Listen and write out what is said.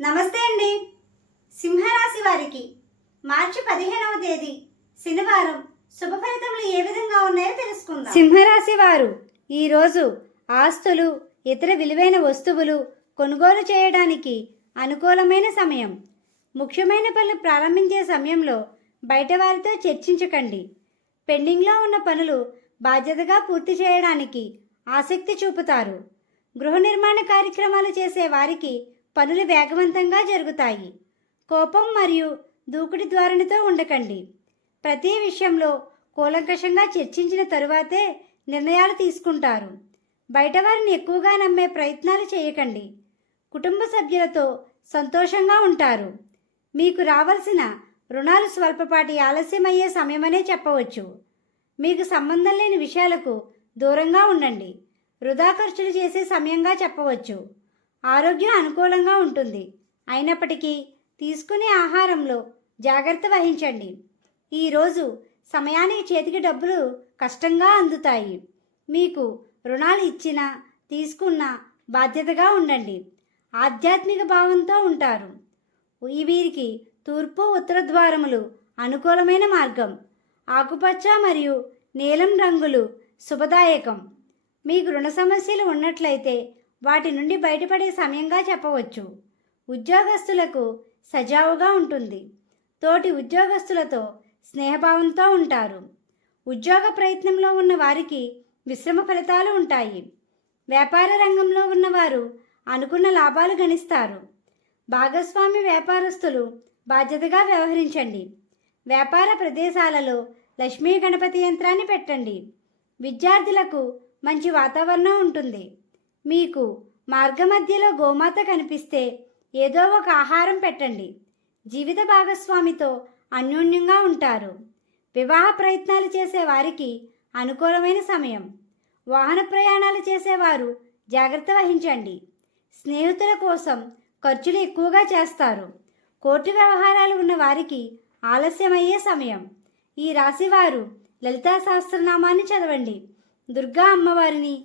నమస్తే అండి. సింహరాశి వారికి మార్చి పదిహేనవ తేదీ శనివారం శుభ ఫలితములు ఏ విధంగా ఉన్నాయో తెలుసుకుందాం. సింహరాశి వారు ఈరోజు ఆస్తులు ఇతర విలువైన వస్తువులు కొనుగోలు చేయడానికి అనుకూలమైన సమయం. ముఖ్యమైన పనులు ప్రారంభించే సమయంలో బయట వారితో చర్చించకండి. పెండింగ్లో ఉన్న పనులు బాధ్యతగా పూర్తి చేయడానికి ఆసక్తి చూపుతారు. గృహ నిర్మాణ కార్యక్రమాలు చేసే వారికి పనులు వేగవంతంగా జరుగుతాయి. కోపం మరియు దూకుడి ధోరణితో ఉండకండి. ప్రతి విషయంలో కూలంకషంగా చర్చించిన తరువాతే నిర్ణయాలు తీసుకుంటారు. బయట వారిని ఎక్కువగా నమ్మే ప్రయత్నాలు చేయకండి. కుటుంబ సభ్యులతో సంతోషంగా ఉంటారు. మీకు రావాల్సిన రుణాలు స్వల్పపాటి ఆలస్యమయ్యే సమయమనే చెప్పవచ్చు. మీకు సంబంధం లేని విషయాలకు దూరంగా ఉండండి. వృధా ఖర్చులు చేసే సమయంగా చెప్పవచ్చు. ఆరోగ్యం అనుకూలంగా ఉంటుంది. అయినప్పటికీ తీసుకునే ఆహారంలో జాగ్రత్త వహించండి. ఈరోజు సమయానికి చేతికి డబ్బులు కష్టంగా అందుతాయి. మీకు రుణాలు ఇచ్చినా తీసుకున్న బాధ్యతగా ఉండండి. ఆధ్యాత్మిక భావంతో ఉంటారు. ఈ వీరికి తూర్పు ఉత్తర ద్వారములు అనుకూలమైన మార్గం. ఆకుపచ్చ మరియు నీలం రంగులు శుభదాయకం. మీకు రుణ సమస్యలు ఉన్నట్లయితే వాటి నుండి బయటపడే సమయంగా చెప్పవచ్చు. ఉద్యోగస్తులకు సజావుగా ఉంటుంది. తోటి ఉద్యోగస్తులతో స్నేహభావంతో ఉంటారు. ఉద్యోగ ప్రయత్నంలో ఉన్న వారికి విశ్రమ ఫలితాలు ఉంటాయి. వ్యాపార రంగంలో ఉన్నవారు అనుకున్న లాభాలు గణిస్తారు. భాగస్వామి వ్యాపారస్తులు బాధ్యతగా వ్యవహరించండి. వ్యాపార ప్రదేశాలలో లక్ష్మీ గణపతి యంత్రాన్ని పెట్టండి. విద్యార్థులకు మంచి వాతావరణం ఉంటుంది. మీకు మార్గమధ్యలో గోమాత కనిపిస్తే ఏదో ఒక ఆహారం పెట్టండి. జీవిత భాగస్వామితో అన్యోన్యంగా ఉంటారు. వివాహ ప్రయత్నాలు చేసే వారికి అనుకూలమైన సమయం. వాహన ప్రయాణాలు చేసేవారు జాగ్రత్త వహించండి. స్నేహితుల కోసం ఖర్చులు ఎక్కువగా చేస్తారు. కోర్టు వ్యవహారాలు ఉన్న వారికి ఆలస్యమయ్యే సమయం. ఈ రాశివారు లలితా సహస్రనామాన్ని చదవండి. దుర్గా అమ్మవారిని